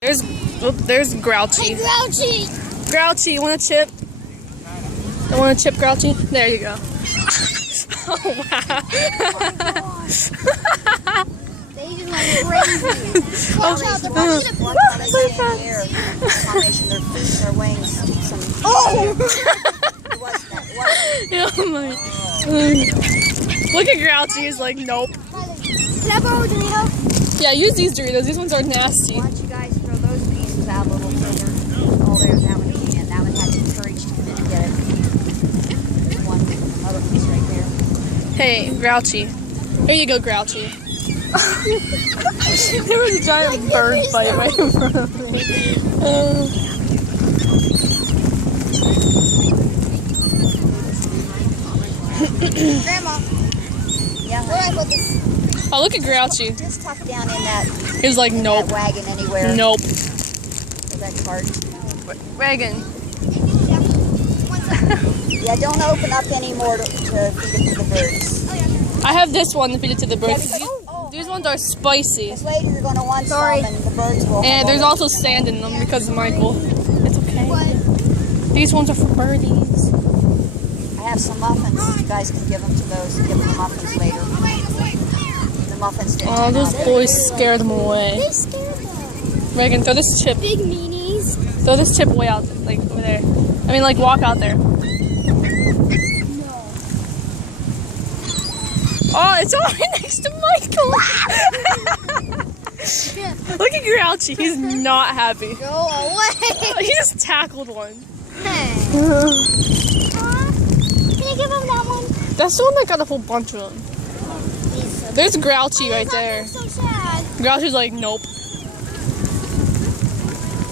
There's Grouchy. Hey, Grouchy! Grouchy, you want a chip? I want a chip, Grouchy? There you go. Oh, wow. They just went crazy. Watch out, they're probably gonna put on the air. Their feet, their wings, some... Oh! Oh my. Look at Grouchy, he's like, nope. Can I borrow a Dorito? Yeah, use these Doritos. These ones are nasty. Why don't you guys throw those pieces out a little further? Oh, there's that one came in. That one had the courage to come in and get it. There's one with another piece right there. Hey, Grouchy. Here you go, Grouchy. There was a giant bird fight right in front of me. Grandma. Yeah. Where do I put this? Oh, look at Grouchy. Just tuck down in that. He's like, nope. That wagon anywhere. Nope. Or that cart. Wagon. Yeah, don't open up anymore to feed it to the birds. I have this one to feed it to the birds. These ones are spicy. Because later you're going to want some and the birds will. And there's also sand in them because of Michael. It's okay. What? These ones are for birdies. I have some muffins. You guys can give them to those. Give them the muffins later. The muffins didn't. Oh, those boys scared them away. They scared them. Reagan, throw this chip. Big meanies. Throw this chip way out, like over there. I mean, like walk out there. No. Oh, it's all right next to Michael. Look at Grouchy. He's not happy. Go away. He just tackled one. Hey. Can you give him that one? That's the one that got a whole bunch of them. There's Grouchy right there. So sad. Grouchy's like, nope.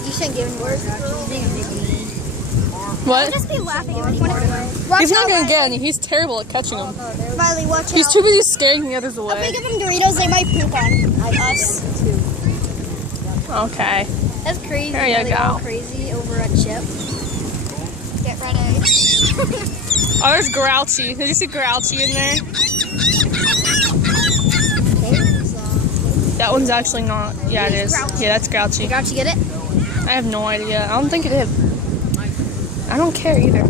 You shouldn't give him words. What? Just be laughing at me. He's not gonna get any. He's terrible at catching them. Riley, watch He's out. too busy scaring the others If we away. give them Doritos, they might poop on us. Okay. That's crazy. There you They go. all crazy over a chip. Get ready. Oh, there's Grouchy. Did you see Grouchy in there? That one's actually not. Yeah, it is. Yeah, that's Grouchy. Did Grouchy get it? I have no idea. I don't think it did. I don't care either.